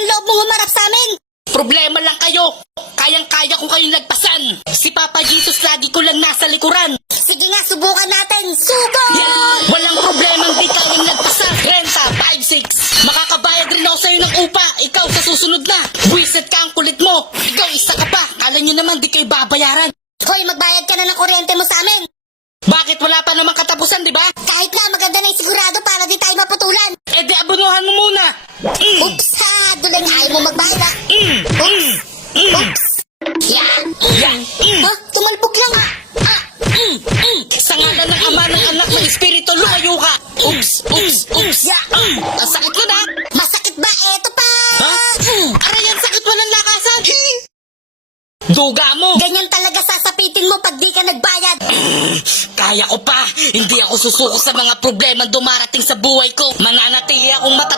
ng loob mong humarap sa amin? Problema lang kayo. Kayang-kaya kong kayong lagpasan. Si Papa Jesus lagi ko lang nasa likuran. Sige nga, subukan natin. Sugo! Walang problemang di kayang lagpasan. Renta, 5-6. Makakabayad rin ako sa'yo ng upa. Ikaw sa susunod na. Buwisit ka ang kulit mo. Ikaw isa ka pa. Kala nyo naman di kayo babayaran. Hoy, magbayad ka na ng kuryente mo sa amin. Bakit wala pa namang katapusan, di ba? Kahit na, maganda na yung sigurado para di tayo maputulan. Eh di abunuhan mo muna. Oops ha! Duling ayaw mo magbayad ha? Oops! Yan! Ha? Tumalbog lang ha? Sa ngalan ng Ama, ng Anak, ng Espiritu, lumayo ka. Oops! Ang sakit ko na. Masakit ba? Eto pa! Ha? Aray, ang sakit, walang lakasan. Duga mo. Ganyan talaga sasapitin mo pag di ka nagbayad. Kaya ko pa. Hindi ako susuko sa mga problema dumarating sa buhay ko. Mananatili akong